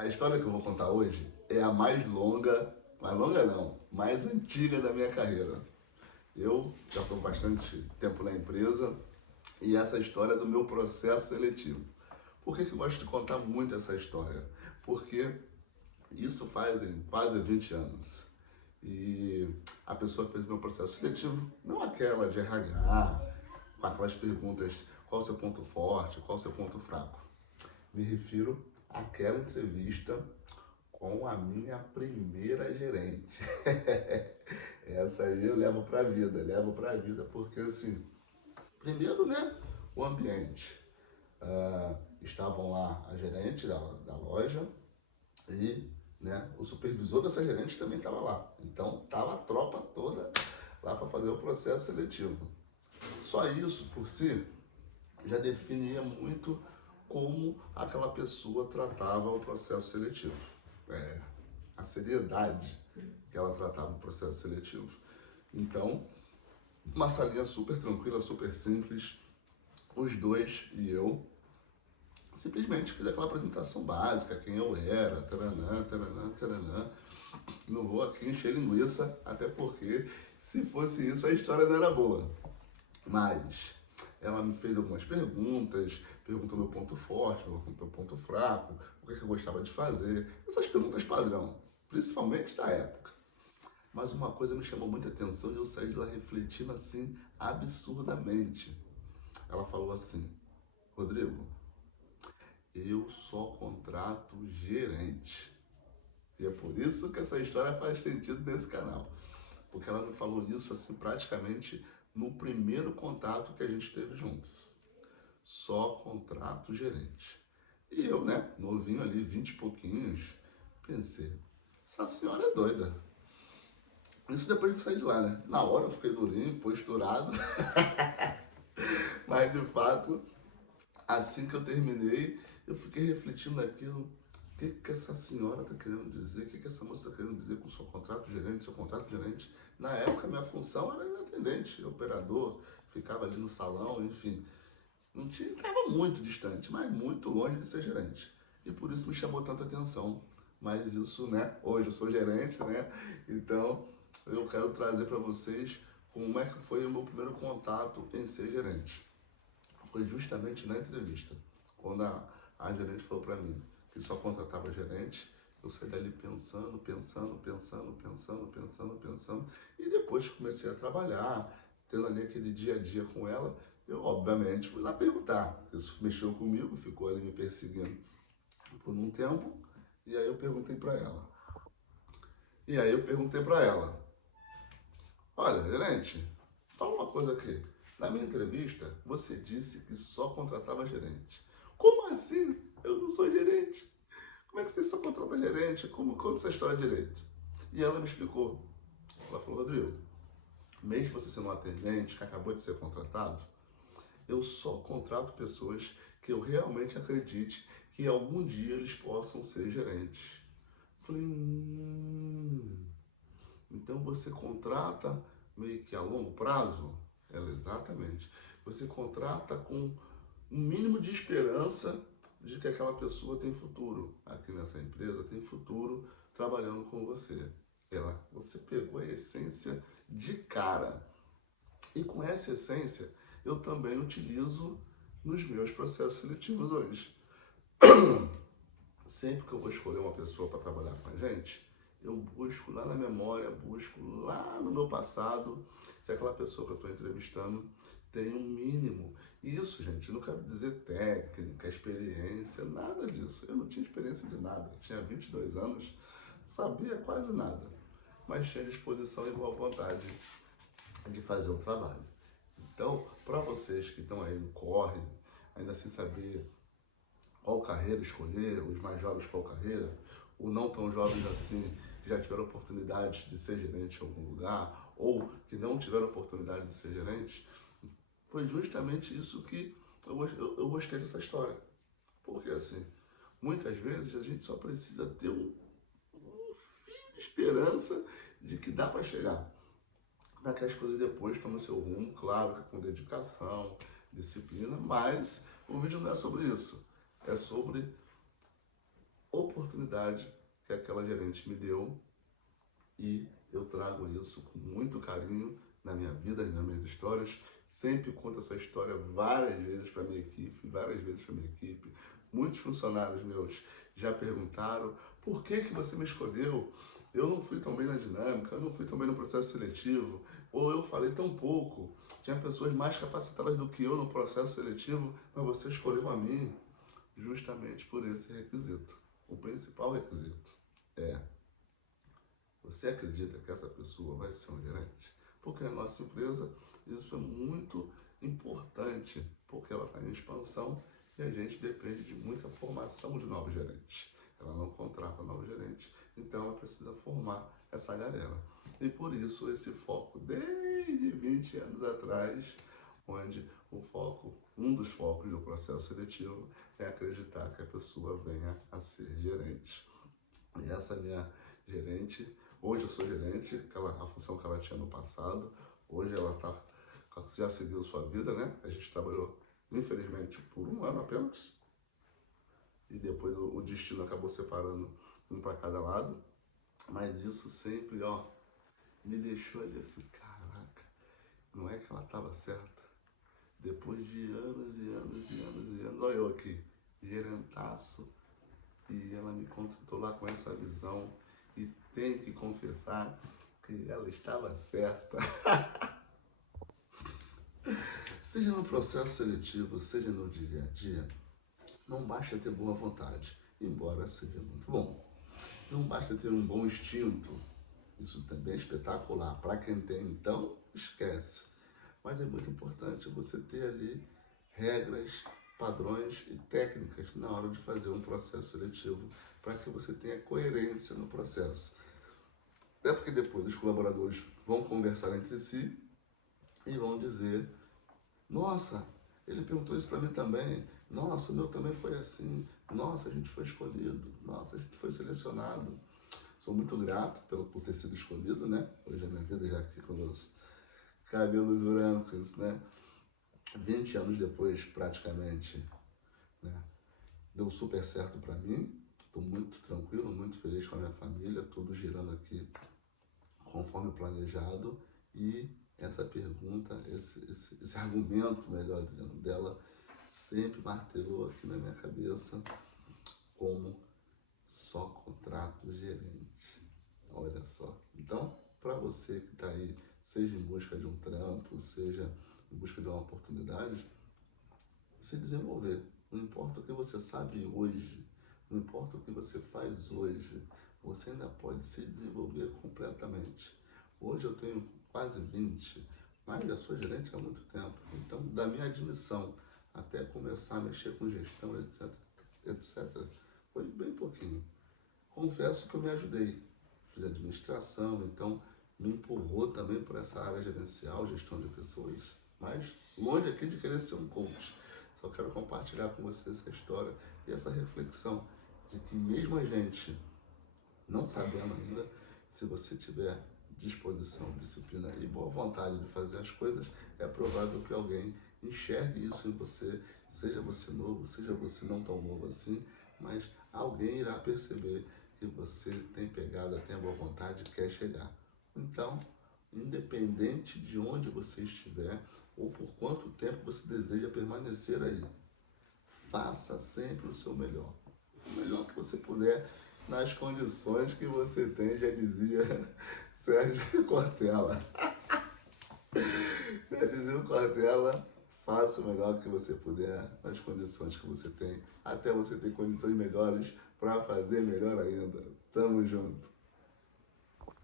A história que eu vou contar hoje é a mais longa não, mais antiga da minha carreira. Eu já estou bastante tempo na empresa e essa história é do meu processo seletivo. Por que eu gosto de contar muito essa história? Porque isso fazem quase 20 anos. E a pessoa que fez o meu processo seletivo, não aquela de RH, com aquelas perguntas, qual o seu ponto forte, qual o seu ponto fraco. Me refiro àquela entrevista com a minha primeira gerente. Essa aí eu levo pra vida, porque assim, primeiro, né, o ambiente. Estavam lá a gerente da loja e né, o supervisor dessa gerente também estava lá. Então, estava a tropa toda lá para fazer o processo seletivo. Só isso por si já definia muito como aquela pessoa tratava o processo seletivo. É, a seriedade que ela tratava o processo seletivo. Então, uma salinha super tranquila, super simples, os dois e eu simplesmente fiz aquela apresentação básica, quem eu era, taranã, taranã, taranã. Não vou aqui encher linguiça, até porque se fosse isso a história não era boa. Mas ela me fez algumas perguntas, perguntou meu ponto forte, meu ponto fraco, o que eu gostava de fazer. Essas perguntas padrão, principalmente da época. Mas uma coisa me chamou muita atenção e eu saí de lá refletindo assim, absurdamente. Ela falou assim, Rodrigo, eu só contrato gerente. E é por isso que essa história faz sentido nesse canal. Porque ela me falou isso assim praticamente no primeiro contato que a gente teve juntos. Só contrato gerente. E eu, né, novinho ali, 20 e pouquinhos, pensei, essa senhora é doida. Isso depois de sair de lá, né? Na hora eu fiquei durinho, posturado, mas de fato, assim que eu terminei, eu fiquei refletindo naquilo. O que essa senhora está querendo dizer? O que essa moça está querendo dizer com o seu contrato gerente, seu contrato gerente? Na época, minha função era atendente, operador, ficava ali no salão, enfim. Não estava muito distante, mas muito longe de ser gerente. E por isso me chamou tanta atenção. Mas isso, né? Hoje eu sou gerente, né? Então eu quero trazer para vocês como é que foi o meu primeiro contato em ser gerente. Foi justamente na entrevista, quando a gerente falou para mim que só contratava gerente. Eu saí dali pensando, pensando. E depois que comecei a trabalhar, tendo ali aquele dia a dia com ela, eu obviamente fui lá perguntar. Isso mexeu comigo, ficou ali me perseguindo por um tempo. E aí eu perguntei para ela. Olha, gerente, fala uma coisa aqui. Na minha entrevista, você disse que só contratava gerente. Como assim? Eu não sou gerente. Como é que você só contrata gerente? Como conta essa história direito? E ela me explicou. Ela falou, Rodrigo, mesmo você sendo um atendente que acabou de ser contratado, eu só contrato pessoas que eu realmente acredite que algum dia eles possam ser gerentes. Eu falei, então você contrata meio que a longo prazo? Ela, exatamente. Você contrata com um mínimo de esperança de que aquela pessoa tem futuro aqui nessa empresa, tem futuro trabalhando com você. Ela, você pegou a essência de cara. E com essa essência, eu também utilizo nos meus processos seletivos hoje. Sempre que eu vou escolher uma pessoa para trabalhar com a gente, eu busco lá na memória, busco lá no meu passado, se aquela pessoa que eu estou entrevistando tem um mínimo. Isso, gente, eu não quero dizer técnica, experiência, nada disso. Eu não tinha experiência de nada. Eu tinha 22 anos, sabia quase nada, mas tinha disposição e boa vontade de fazer o trabalho. Então, para vocês que estão aí no corre, ainda sem saber qual carreira escolher, os mais jovens qual carreira, ou não tão jovens assim, que já tiveram oportunidade de ser gerente em algum lugar, ou que não tiveram oportunidade de ser gerente, foi justamente isso que eu gostei dessa história. Porque assim, muitas vezes a gente só precisa ter um fio de esperança de que dá para chegar. Para que as coisas depois tomem seu rumo, claro que com dedicação, disciplina, mas o vídeo não é sobre isso. É sobre oportunidade que aquela gerente me deu e eu trago isso com muito carinho na minha vida, nas minhas histórias. Sempre conto essa história várias vezes para minha equipe, várias vezes para minha equipe. Muitos funcionários meus já perguntaram por que que você me escolheu? Eu não fui tão bem na dinâmica, eu não fui tão bem no processo seletivo, ou eu falei tão pouco. Tinha pessoas mais capacitadas do que eu no processo seletivo, mas você escolheu a mim justamente por esse requisito. O principal requisito é: você acredita que essa pessoa vai ser um gerente? Porque na nossa empresa isso é muito importante, porque ela está em expansão e a gente depende de muita formação de novos gerentes. Ela não contrata novos gerentes, então ela precisa formar essa galera. E por isso esse foco, desde 20 anos atrás, onde o foco, um dos focos do processo seletivo é acreditar que a pessoa venha a ser gerente. E essa minha gerente, hoje eu sou gerente, a função que ela tinha no passado, hoje ela já seguiu sua vida, né? A gente trabalhou, infelizmente, por um ano apenas, e depois o destino acabou separando um para cada lado, mas isso sempre, ó, me deixou ali assim, caraca, não é que ela estava certa? Depois de anos e anos e anos e anos, olha eu aqui, gerentaço, e ela me contratou lá com essa visão, e tenho que confessar que ela estava certa. Seja no processo seletivo, seja no dia a dia, não basta ter boa vontade, embora seja muito bom. Não basta ter um bom instinto, isso também é espetacular. Para quem tem, então, esquece. Mas é muito importante você ter ali regras, padrões e técnicas na hora de fazer um processo seletivo, para que você tenha coerência no processo. Até porque depois os colaboradores vão conversar entre si e vão dizer: nossa, ele perguntou isso para mim também. Nossa, o meu também foi assim. Nossa, a gente foi escolhido. Nossa, a gente foi selecionado. Sou muito grato por ter sido escolhido, né? Hoje a minha vida já aqui com os cabelos brancos, né? 20 anos depois, praticamente, né? Deu super certo para mim. Estou muito tranquilo, muito feliz com a minha família, tudo girando aqui conforme planejado. E essa pergunta, esse argumento, melhor dizendo, dela, sempre martelou aqui na minha cabeça como só contrato gerente. Olha só. Então, para você que está aí, seja em busca de um trampo, seja em busca de uma oportunidade, se desenvolver. Não importa o que você sabe hoje, não importa o que você faz hoje, você ainda pode se desenvolver completamente. Hoje eu tenho quase 20, mas já sou gerente há muito tempo. Então, da minha admissão até começar a mexer com gestão, etc., foi bem pouquinho. Confesso que eu me ajudei, fiz administração, então me empurrou também para essa área gerencial, gestão de pessoas, mas longe aqui de querer ser um coach. Só quero compartilhar com você essa história e essa reflexão de que mesmo a gente não sabendo ainda, se você tiver disposição, disciplina e boa vontade de fazer as coisas, é provável que alguém enxergue isso em você, seja você novo, seja você não tão novo assim, mas alguém irá perceber que você tem pegada, tem a boa vontade e quer chegar. Então, independente de onde você estiver ou por quanto tempo você deseja permanecer aí, faça sempre o seu melhor. O melhor que você puder, nas condições que você tem, já dizia Sérgio Cortella. Já dizia o Cortella, faça o melhor que você puder, nas condições que você tem, até você ter condições melhores para fazer melhor ainda. Tamo junto.